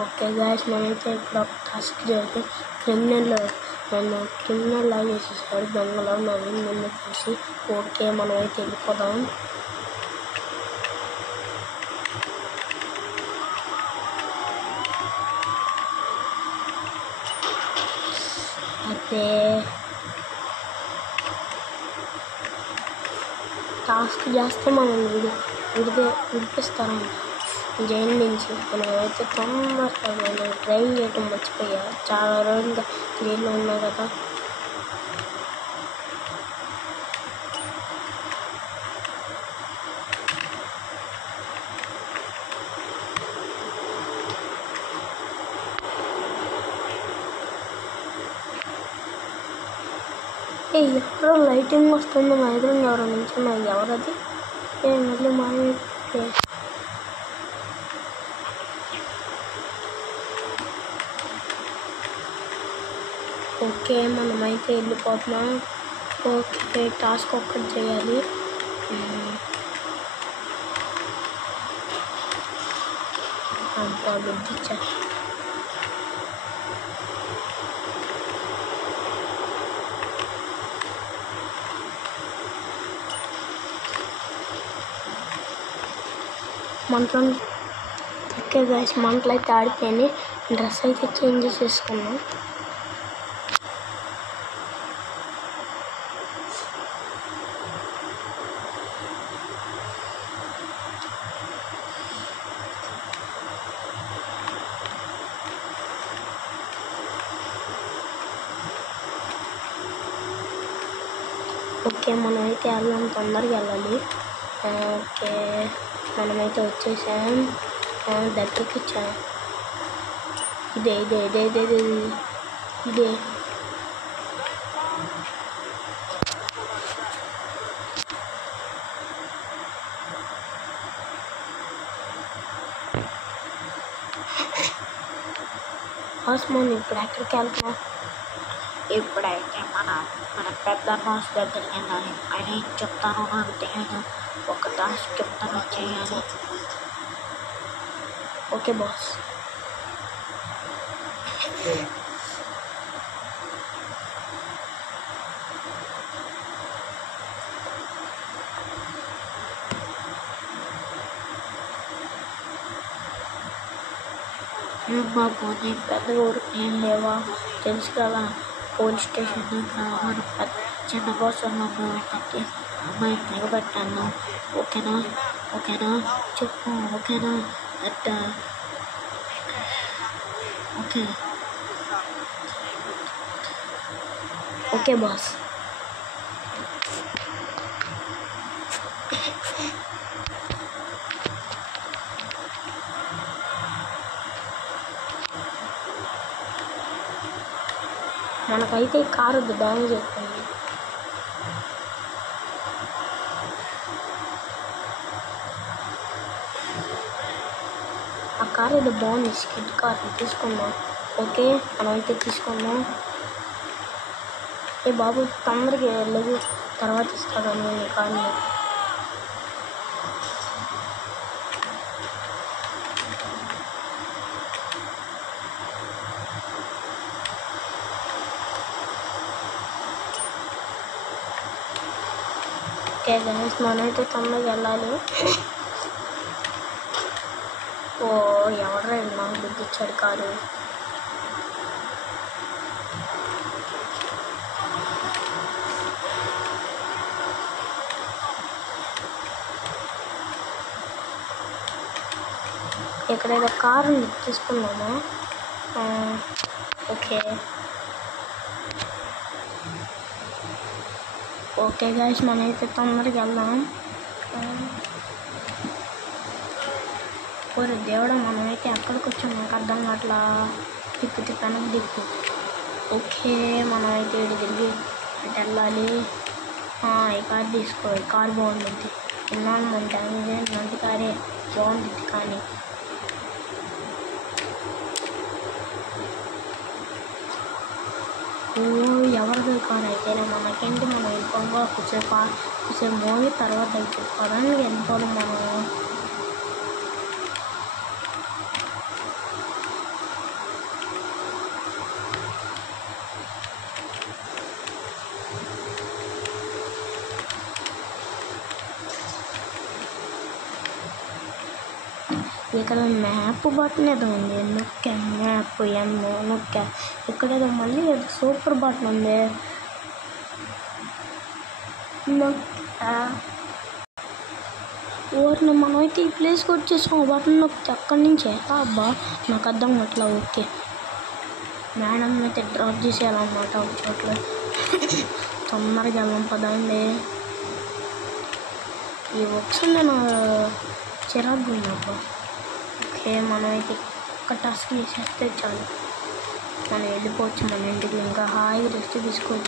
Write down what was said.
Okay guys, మనమైతే ఇప్పుడు ఒక టాస్క్ చేయాలి. క్రిమినల్ లాగా చేసేసాడు దొంగలో నన్ను చూసి. ఓకే, మనమైతే వెళ్ళిపోదాం. అయితే టాస్క్ చేస్తే మనం విడిపిస్తారంట జైలు నుంచి. మనమైతే తొందరగా నేను డ్రైవ్ చేయటం మర్చిపోయా, చాలా రోజులుగా జైల్లో ఉన్నా కదా. ఎవరో లైటింగ్ వస్తుంది, మా ఎదురుగా ఎవరో నిల్చున్నారు. ఎవరది? మళ్ళీ మాయమైతే ఓకే, మనమైతే వెళ్ళిపోతున్నాం. ఓకే, టాస్క్ ఒక్కటి చేయాలి. గుర్తించా. మంటలు. ఓకే గైస్, మంటలు అయితే ఆడిపోయాయి. డ్రెస్ అయితే చేంజ్ చేసుకున్నాం. ఓకే, మనమైతే వెళ్ళాలి, తొందరగా వెళ్ళాలి. ఓకే, మనమైతే వచ్చేసాం, దగ్గరికి వచ్చాం. ఇదే మనం ఇప్పుడు ఎక్కడికి వెళ్తున్నాం? ఇప్పుడైతే మన పెద్ద బాస్ దగ్గరికి వెళ్ళాలి. ఆయన ఏం చెప్తానో నాకు తెలియదు. ఒక టాస్క్ చెప్తాను, చేయాలి. Okay boss. బాబు, నేను పెద్ద ఊరికి ఏం లేవా, తెలుసు కదా. పోలీస్ స్టేషన్ దగ్గర మన చిన్న బాస్ ఏంటంటే అమ్మాయిని నిలబెట్టాను. ఓకేనా? చెప్పు. ఓకేనా? Okay boss. మనకైతే కారు డ్యామేజ్ అయిపోయింది. ఆ కారు ఏదో బాగుంది, స్కిడ్ కార్ తీసుకున్నాం. ఓకే, మనమైతే తీసుకున్నాం. బాబు తొందరగా వెళ్ళదు, తర్వాత ఇస్తాను ఈ కార్ని. ఓకే గైస్, మనమైతే తొందరగా వెళ్ళాలి. ఎవరు నాకు గుర్తించాడు కారు. ఇక్కడ ఏదో కారు తీసుకున్నాము. ఓకే గైస్, మనమైతే తొందరగా వెళ్దాం. ఓరే దేవుడా, మనమైతే ఎక్కడికి వచ్చాం నాకు అర్థం కావట్లా. తిప్పి దిప్పు. ఓకే, మనమైతే ఇటు తిరిగి ఇటు వెళ్ళాలి. ఈ కార్ తీసుకో, ఈ కార్ బాగుంటుంది. ఇన్నాళ్ళు మన డ్యామేజ్ మంచి కారే బాగుంటుంది. కానీ ఎవరిది కార్ అయితేనే మనకేంటి, మనం వెళ్ళిపోగా కొంచెం మోగి తర్వాత అయిపోవడానికి వెళ్ళిపోవడం. మనం ఇక్కడ మ్యాప్ బటన్ ఏదో ఉంది, నొక్కా మ్యాప్ నొక్కా. ఇక్కడేదో మళ్ళీ ఏదో సూపర్ బటన్ ఉంది, నొక్కా. ఊరిని మనమైతే ఈ ప్లేస్కి వచ్చేసాం. బటన్ నొక్కితే అక్కడి నుంచే అబ్బా నాకు అర్థం అట్లా. ఓకే, మేడం అయితే డ్రాప్ చేసేయాలన్నమాట ఒక చోట్ల. తొందరగా వెళ్ళాం పదండి. ఈ వర్క్స్ నేను చిరాకు ఉన్నప్పుడు. ఓకే, మనమైతే ఒక్క టాస్క్ చేసేస్తే చాలు, మనం వెళ్ళిపోవచ్చు మన ఇంటికి. ఇంకా హాయిగా రెస్ట్ తీసుకోవచ్చు.